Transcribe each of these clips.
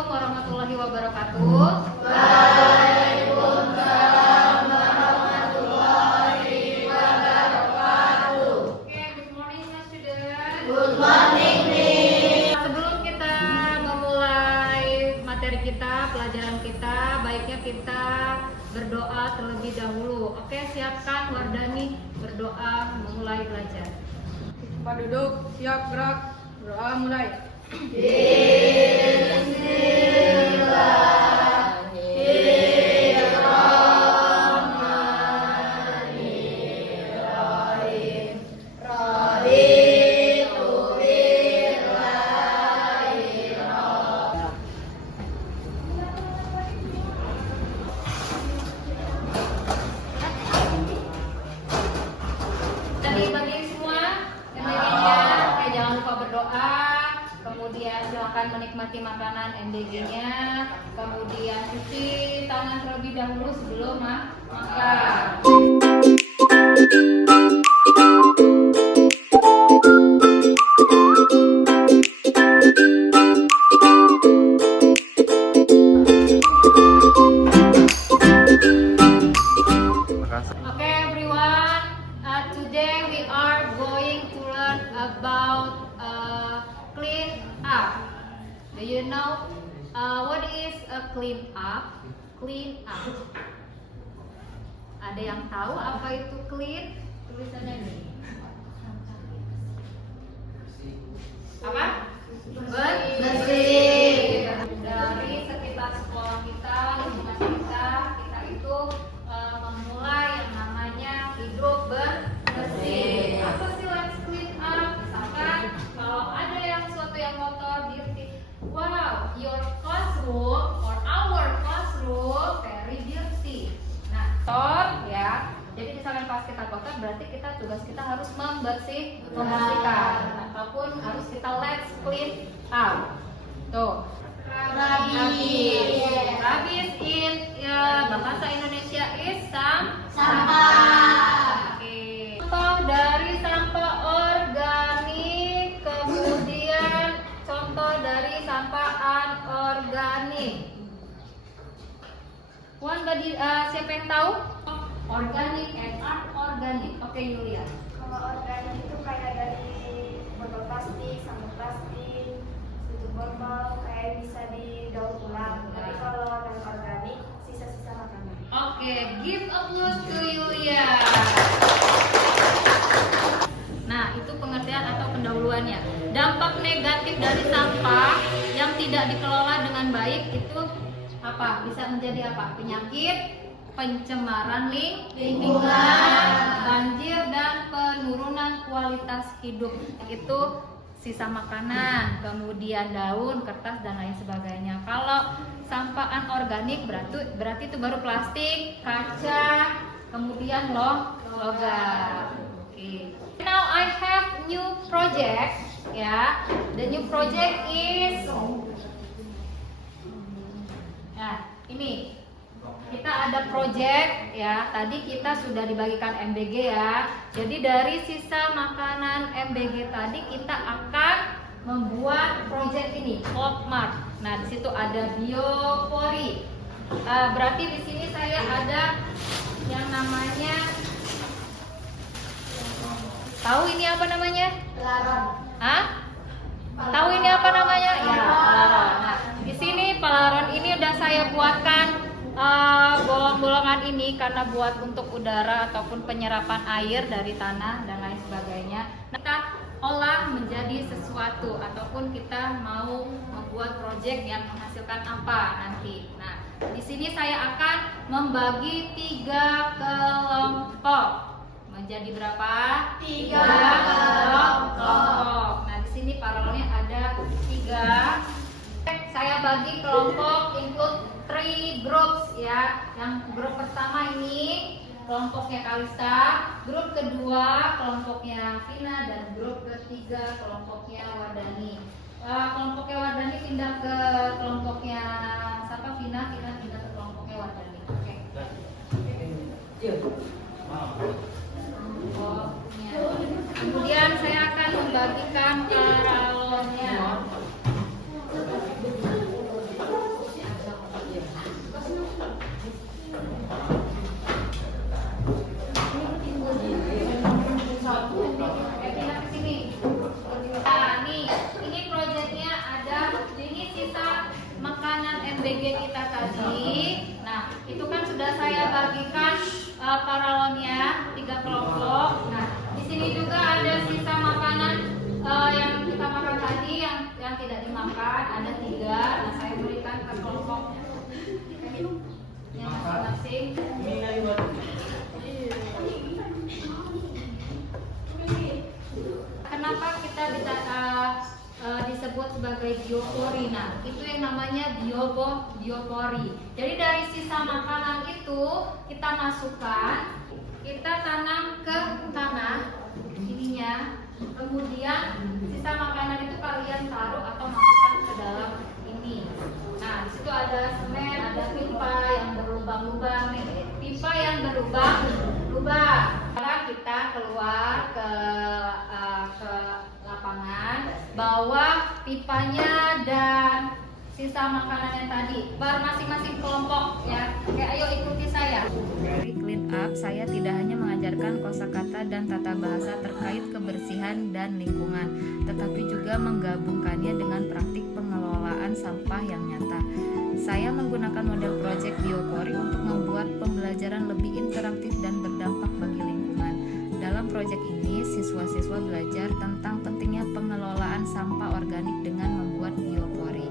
Assalamualaikum warahmatullahi wabarakatuh. Waalaikumsalam warahmatullahi wabarakatuh. Okay, good morning my student. Good morning, Miss. Sebelum kita memulai materi kita, pelajaran kita, baiknya kita berdoa terlebih dahulu. Oke, siapkan Wardani berdoa memulai belajar. Tempat duduk, siap gerak, berdoa mulai. Bismillahirrahmanirrahim. Raditu billahi rabban. Bagi semua MDG-nya, jangan lupa berdoa. Kemudian silakan menikmati makanan MDG-nya. Kemudian cuci tangan terlebih dahulu sebelum makan. Okay, everyone. Today we are going to learn about clean up. Do you know what is a clean up? Clean up. Ada yang tahu apa itu clean? Tulisannya ini. Apa? Bersih. Dari sekitar sekolah kita, lingkungan kita itu memulai yang namanya hidup bersih. Apa sih let's clean up? Misalkan kalau ada yang sesuatu yang kotor, dirty. Wow, your classroom or our classroom very dirty. Nah, kotor ya. Jadi misalkan pas kita kotor berarti tugas kita harus membersihkan ataupun harus kita let's clean up. Tuh. Rabis in bahasa Indonesia is Sampah. Oke. Contoh dari sampah organik, kemudian contoh dari sampah anorganik. Siapa yang tahu? Organik and anorganik. Oke, Yulia. Kalau organik itu kayak dari botol plastik, sampah plastik, tutup botol, kayak bisa didaur ulang. Tapi kalau non organik, sisa-sisa makanan. Oke, give applause to Yulia. Nah, itu pengertian atau pendahuluannya. Dampak negatif dari sampah yang tidak dikelola dengan baik itu apa? Bisa menjadi apa? Penyakit, pencemaran lingkungan, banjir dan penurunan kualitas hidup. Itu sisa makanan, kemudian daun, kertas dan lain sebagainya. Kalau sampah anorganik berarti itu baru plastik, kaca, kemudian logam. Oke. Now I have new project, ya. The new project is ini. Kita ada project ya. Tadi kita sudah dibagikan MBG ya. Jadi dari sisa makanan MBG tadi kita akan membuat project ini, Hotmart. Nah, di situ ada biopori. Berarti di sini saya ada yang namanya, tahu ini apa namanya? Pelaron. Hah? Tahu ini apa namanya? Ya, pelaron. Nah, di sini pelaron ini udah saya buatkan bolong-bolongan ini karena buat untuk udara ataupun penyerapan air dari tanah dan lain sebagainya. Nah, kita olah menjadi sesuatu ataupun kita mau membuat project yang menghasilkan apa nanti. Nah, di sini saya akan membagi 3 kelompok. Menjadi berapa? 3 kelompok. Nah, di sini paralelnya ada 3. Saya bagi kelompok include 3 groups ya. Yang grup pertama ini kelompoknya Kalista, grup kedua kelompoknya Vina, dan grup ketiga kelompoknya Wardani. Kelompoknya Wardani pindah ke kelompoknya siapa? Vina pindah ke kelompoknya Wardani. Oke. Kemudian saya akan membagikan paralelnya. kita tadi. Nah, itu kan sudah saya bagikan paralonnya 3 kelompok. Nah, di sini juga ada sisa makanan yang kita makan tadi yang tidak dimakan ada 3. Nah, saya berikan ke kelompok yang masing-masing. Kenapa kita disebut sebagai biopori? Nah, itu yang namanya biopori. Jadi dari sisa makanan itu kita masukkan, kita tanam ke tanah ininya. Kemudian sisa makanan itu kalian taruh atau masukkan ke dalam ini. Nah, di situ ada semen, ada pipa yang berlubang-lubang nih. Pipa yang berlubang-lubang. Sekarang kita keluar ke lapangan, bawa pipanya dan sisa makanan yang tadi. Masing-masing kelompok ya. Oke, ayo ikuti saya. Dari Clean Up, saya tidak hanya mengajarkan kosakata dan tata bahasa terkait kebersihan dan lingkungan, tetapi juga menggabungkannya dengan praktik pengelolaan sampah yang nyata. Saya menggunakan model Project Biopori untuk membuat pembelajaran lebih interaktif dan berdampak bagi lingkungan. Dalam proyek ini, siswa-siswa belajar tentang pentingnya pengelolaan sampah organik dengan membuat biopori.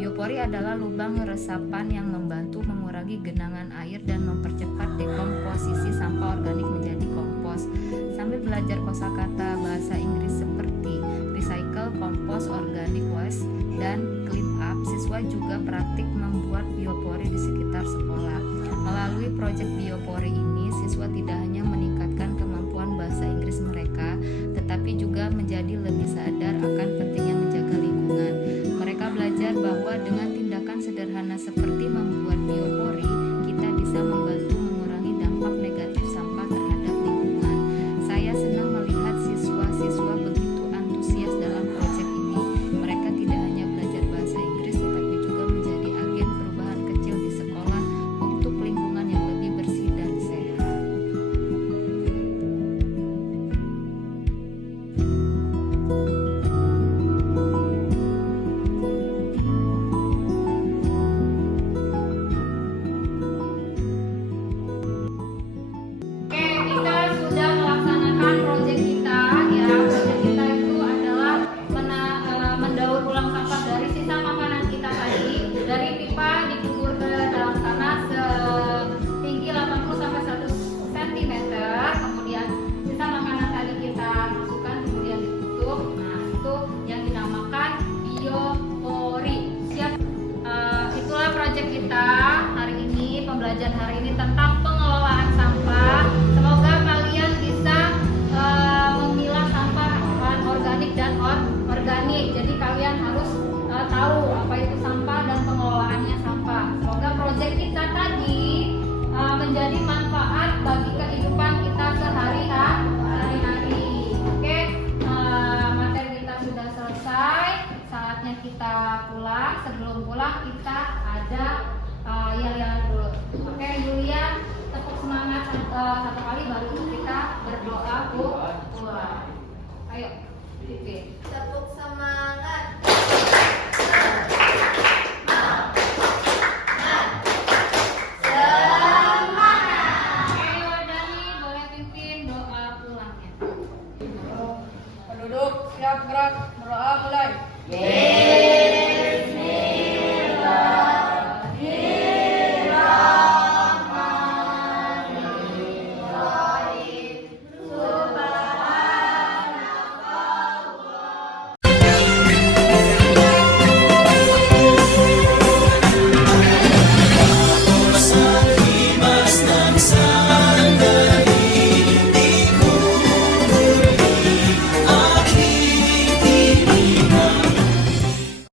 Biopori adalah lubang resapan yang membantu mengurangi genangan air dan mempercepat dekomposisi sampah organik menjadi kompos. Sambil belajar kosakata bahasa Inggris seperti recycle, kompos, organic waste, dan clean up, siswa juga praktik membuat biopori di sekitar sekolah. Melalui proyek biopori ini, siswa tidak hanya meningkatkan kemampuan bahasa Inggris mereka, tetapi juga menjadi lebih sadar akan pentingnya menjaga lingkungan. Mereka belajar bahwa dengan tindakan sederhana seperti membuat biopori, kita bisa membantu mengurangi dampak negatif sampah terhadap lingkungan. Saya senang melihat siswa-siswa begitu antusias dalam proyek ini. Mereka tidak hanya belajar bahasa Inggris, tetapi juga menjadi agen perubahan kecil di sekolah untuk lingkungan yang lebih bersih dan sehat. Oke, kita sudah melaksanakan proyek kita ya. Proyek kita itu adalah mendaur ulang sampah dari sisa makanan kita tadi. Dari pipa dikubur ke dalam tanah setinggi 80 sampai 100 cm. Kemudian sisa makanan tadi kita masukkan, kemudian ditutup. Nah, itu yang dinamakan biopori. Siap. Itulah proyek kita hari ini, pembelajaran hari ini tentang pengelolaan sampah. Semoga kalian bisa memilah sampah organik dan organik. Jadi kalian harus tahu apa itu sampah dan pengelolaannya sampah. Semoga proyek kita tadi menjadi manfaat bagi kehidupan kita sehari-hari. Oke, materi kita sudah selesai. Saatnya kita pulang. Sebelum pulang kita ada yel-yelan dulu. Oke, Yulian, tepuk semangat satu kali baru kita berdoa, Bu.